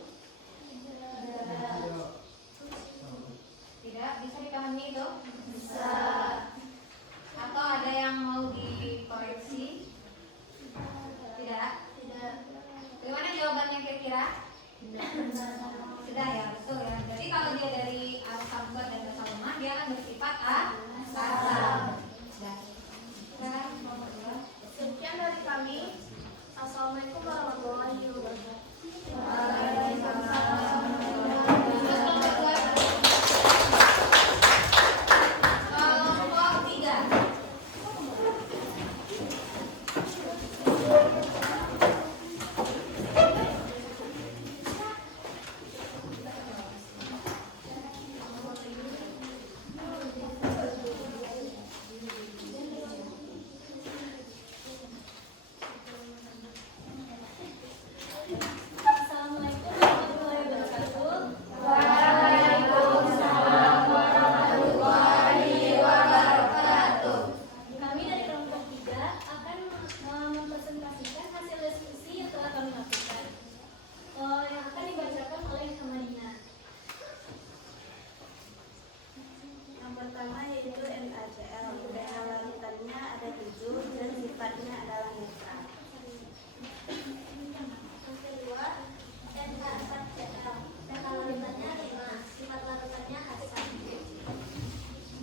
Tidak, bisa dipahami itu? Bisa. Atau ada yang mau dikoreksi? Tidak? Tidak. Bagaimana jawabannya kira-kira? Sudah ya, betul ya. Jadi kalau dia dari asam kuat dan basa lemah, dia akan bersifat asam. Sudah. Silakan kelompok dua. Sekian dari kami. Assalamualaikum warahmatullahi wabarakatuh. Waalaikumsalam. Terus kelompok dua. Kelompok tiga. Assalamualaikum warahmatullahi wabarakatuh. Waalaikumsalam warahmatullahi wabarakatuh. Kami dari kelompok 3 akan mempresentasikan hasil diskusi yang telah kami lakukan, yang akan dibacakan oleh Kamarina. Yang pertama yaitu NaCl. pH larutannya ada 7 dan sifatnya adalah netral. Yang kedua, Na4Cl. pH larutannya 5, sifat larutannya asam.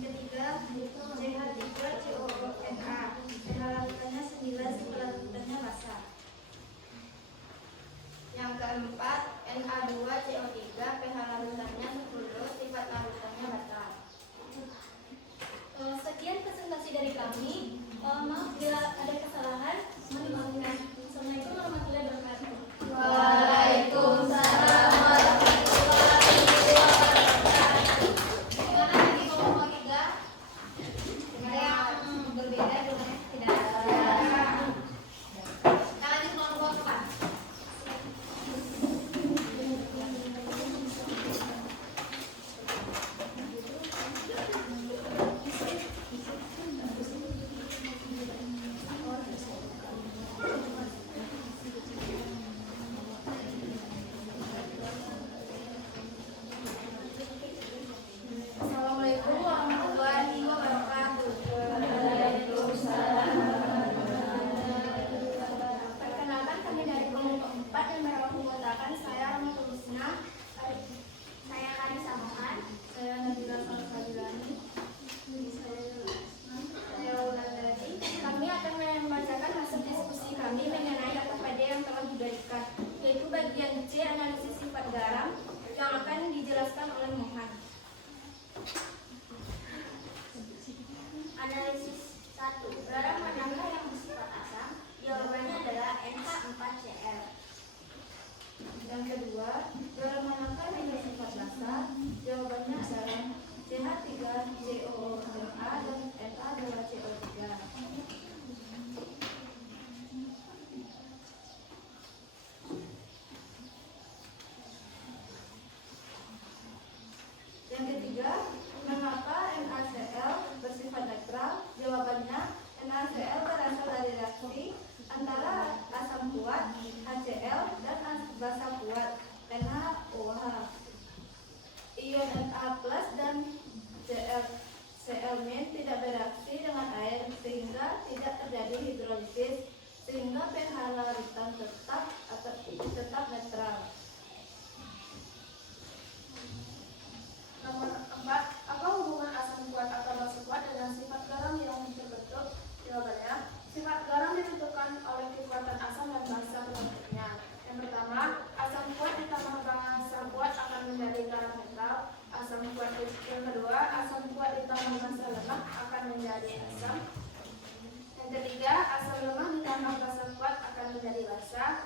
Yang ketiga CH3COONa. pH larutannya 9, sifat larutannya basa. Yang keempat, Na2CO3, pH larutannya 10, sifat larutannya basa. Sekian presentasi dari kami. Maaf bila ada kesalahan, mohon dimaafkan. Assalamualaikum warahmatullahi wabarakatuh. Waalaikumsalam warahmatullahi wabarakatuh. Gimana lagi kelompok tiga? Ada yang berbeda dengan tidak ada. Kita lanjut kelompok 4. Assalamualaikum warahmatullahi wabarakatuh. Perkenalkan, kami dari kelompok 4 yang beranggotakan saya Rama Tulisna, saya Kani Samohan, saya Nabila Salsabilani, saya Wulandari. Kami akan membacakan hasil diskusi kami mengenai KPD yang telah diberikan, yaitu bagian C, analisis sifat garam, yang akan dijelaskan oleh Mohan. Analisis 1. Garam manakah yang bersifat asam? Jawabannya adalah NH4Cl. Yang kedua, garam manakah yang bersifat basa? Jawabannya adalah CH3COONa dan Na2CO3. Yang ketiga, mengapa NaCl bersifat netral? Jawabannya, NaCl berasal dari reaksi antara asam kuat HCl dan basa kuat NaOH. Ion Na+ dan Cl- tidak bereaksi dengan air sehingga tidak terjadi hidrolisis, sehingga pH larutan tetap netral. Nomor 4. Apa hubungan asam kuat atau basa kuat dengan sifat garam yang terbentuk? Jawabannya, sifat garam ditentukan oleh kekuatan asam dan basa pembentuknya. Yang pertama, asam kuat ditambah basa kuat akan menjadi garam netral. Yang kedua, asam kuat ditambah basa lemah akan menjadi asam. Yang ketiga, asam lemah ditambah basa kuat akan menjadi basa.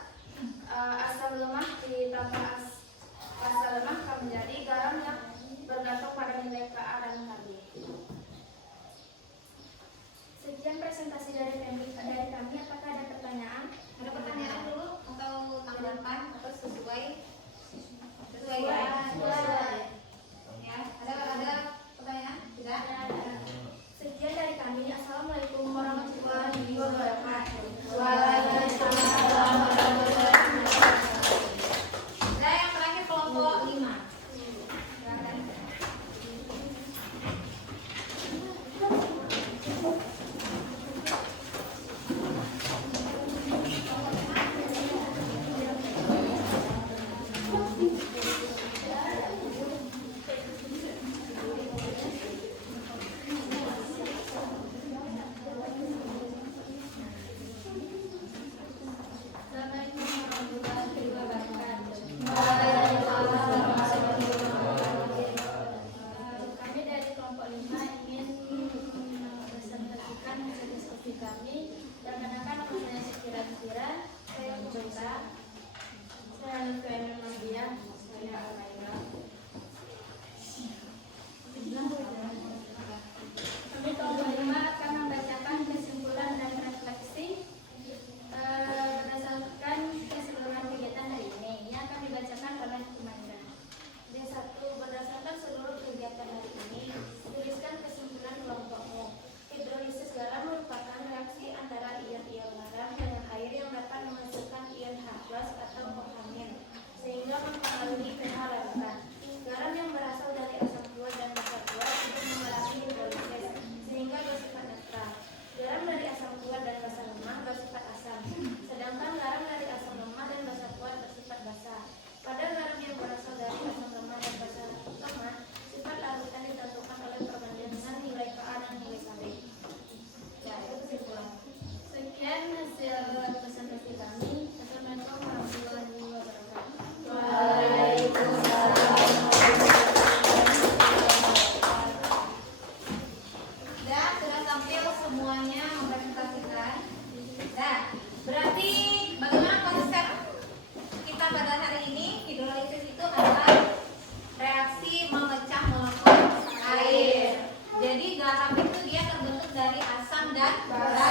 Fanayara. Saya Nufriana Mardiah. Saya Al-Maira. Kami tahun kelima akan membacakan kesimpulan dan refleksi berdasarkan keseluruhan kegiatan hari ini. Ini akan dibacakan oleh komandan. D1. Berdasarkan seluruh kegiatan hari ini, tuliskan kesimpulan kelompokmu. Hidrolisis garam merupakan reaksi antara ion-ion garam dengan air yang dapat menghasilkan ion H+ atau oktamin, sehingga mempengaruhi pH lautan. Garam yang berasal dari asam kuat dan basa kuat untuk mengalami hidrolisis, sehingga bersifat netral. Garam dari asam kuat dan basa lemah bersifat asam, sedangkan garam dari asam lemah dan basa kuat bersifat basa. Pada garam yang berasal dari asam lemah dan basa lemah, sifat larutan ditentukan oleh perbandingan nilai Ka dan nilai Kb. Ya, itu kesimpulan. Sekian hasil presentasi kami. Assalamualaikum warahmatullahi wabarakatuh. Sudah tampil semuanya mempresentasikan. Nah, berarti bagaimana konsep kita pada hari ini? Hidrolisis itu adalah reaksi memecah molekul air. Jadi garam itu dia terbentuk dari asam dan basa.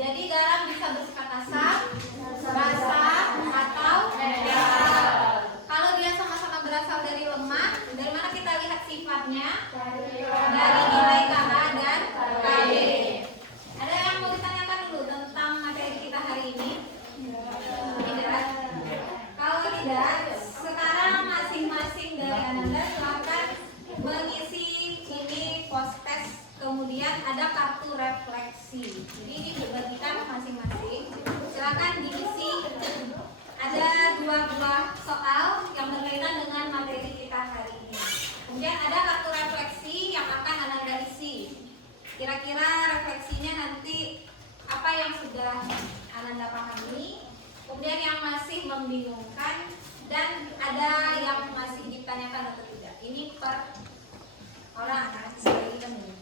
Jadi garam bisa bersifat asam, basa, atau netral. Kalau dia sama-sama berasal dari lemak, dari mana kita lihat sifatnya? Dari nilai KH dan KB. Ada yang mau ditanyakan dulu tentang materi kita hari ini? Tidak. Kalau tidak, sekarang masing-masing dari Anda silakan mengisi ini post test. Kemudian ada kartu refleksi. Jadi ini dibagikan masing-masing. Silakan diisi. Ada 2 buah soal yang berkaitan dengan materi kita hari ini. Kemudian ada kartu refleksi yang akan Anda isi. Kira-kira refleksinya nanti apa yang sudah Anda pahami, kemudian yang masih membingungkan, dan ada yang masih ditanyakan atau tidak. Ini per orang sebagai ilmu.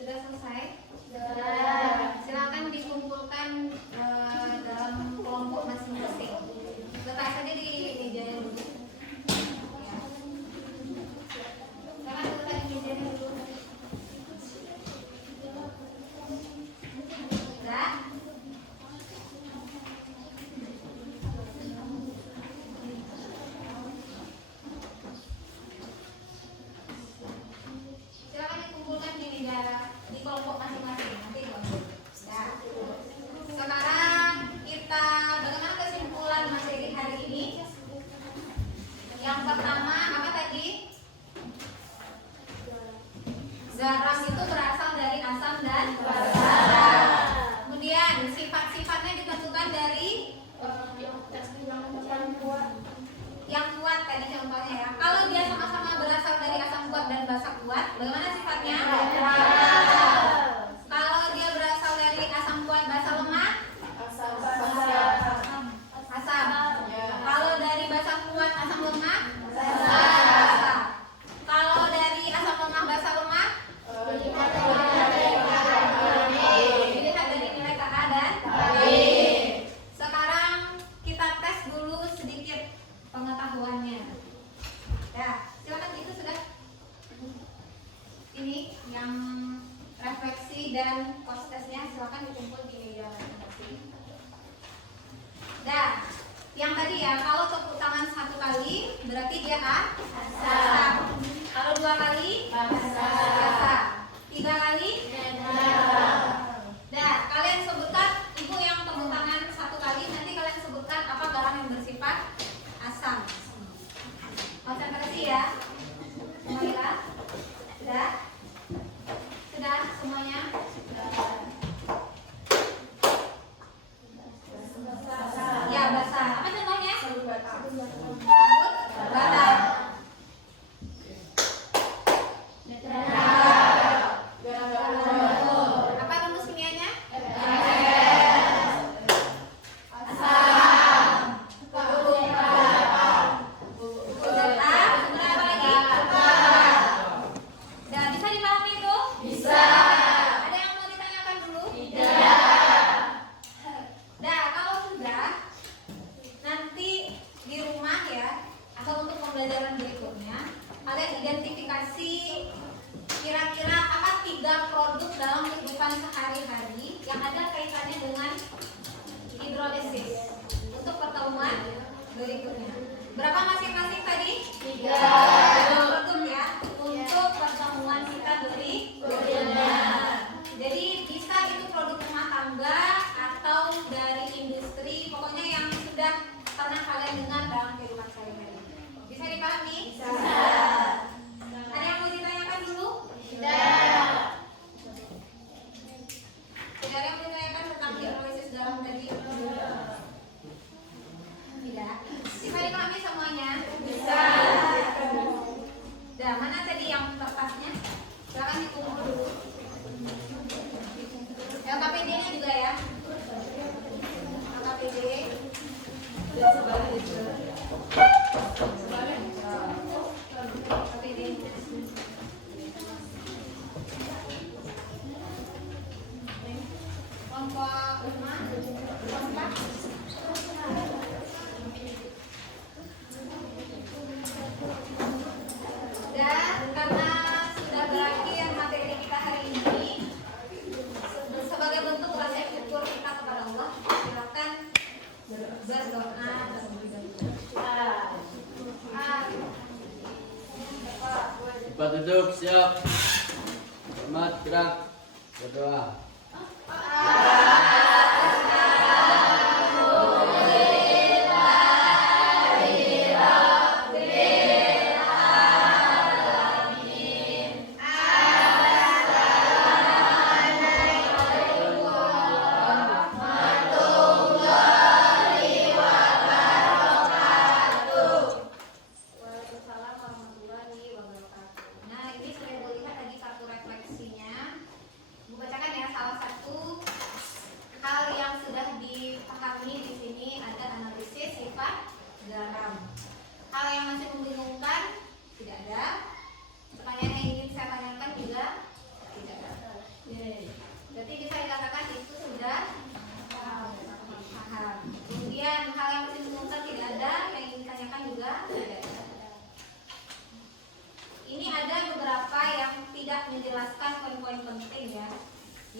Sudah selesai? Silakan dikumpulkan dalam kelompok masing-masing. Letak saja di mejanya dulu. Ya. Silakan letak di mejanya dulu. Sudah? Silakan dikumpulkan di meja di kelompok masing-masing. Nanti kelompok. Ya. Sekarang kita bagaimana kesimpulan materi hari ini? Yang pertama apa tadi? Garam itu berasal dari asam dan basa. Kemudian sifat-sifatnya ditentukan dari yang kuat tadi contohnya ya. Kalau dia sama-sama berasal dari asam kuat dan basa kuat, bagaimana sifatnya? Kalau dia berasal dari asam kuat basa lemah, asam. Kalau dari basa kuat asam lemah, basa. Kalau dari asam lemah basa lemah, dilihat dari nilai KA dan KB. Sekarang kita tes dulu sedikit pengetahuannya. Ya, silakan itu sudah. Ini yang refleksi dan cost testnya silakan dikumpul di meja masing-masing. Dah, yang tadi ya, kalau tepuk tangan 1 kali berarti dia asam. Kalau 2 kali basa. 3 kali dah, kalian sebutkan, ibu yang tepuk tangan 1 kali, nanti kalian sebutkan apa garam yang bersifat asam. Konsentrasi ya. Semuanya sudah? Sudah semuanya? Ya, basah. Apa contohnya? Sabut bata. Apa rumus kimianya? Bisa dipahami itu? Bisa. Ada yang mau ditanyakan dulu? Tidak. Nah, kalau sudah, nanti di rumah ya, atau untuk pembelajaran berikutnya, kalian identifikasi kira-kira apa 3 produk dalam kehidupan sehari-hari yang ada kaitannya dengan hidrolisis untuk pertemuan berikutnya. Berapa masing-masing tadi? 3 produk ya untuk pertemuan kita berikutnya. Jadi bisa itu produk rumah tangga atau dari industri, pokoknya yang sudah pernah kalian dengar dalam kehidupan sehari-hari. Bisa dipahami? Bisa. Ada yang mau ditanyakan dulu? Tidak. Tidak ada yang mau ditanyakan tentang hidrolisis garam tadi? Tidak. Bisa dipahami semuanya? Bisa. Nah, mana tadi yang kertasnya? Silakan dikumpul dulu. LKPD-nya juga ya. LKPD. LKPD-nya. Kelompok 5, kelompok 4. Dan karena sudah berakhir materi kita hari ini, sebagai bentuk rasa syukur kita kepada Allah, silakan berdoa terlebih dahulu. Cepat duduk, siap. Hormat, gerak, berdoa. Waalaikumsalam warahmatullahi wabarakatuh. Nah, ini sudah Ibu lihat tadi kartu refleksinya. Ibu bacakan ya salah satu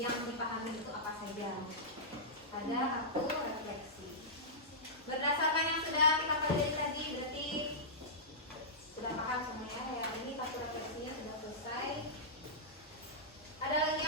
yang dipahami itu apa saja. Ada kartu refleksi. Berdasarkan yang sudah kita pelajari tadi, berarti sudah paham semuanya ya. Ini kartu refleksinya sudah selesai. Ada lagi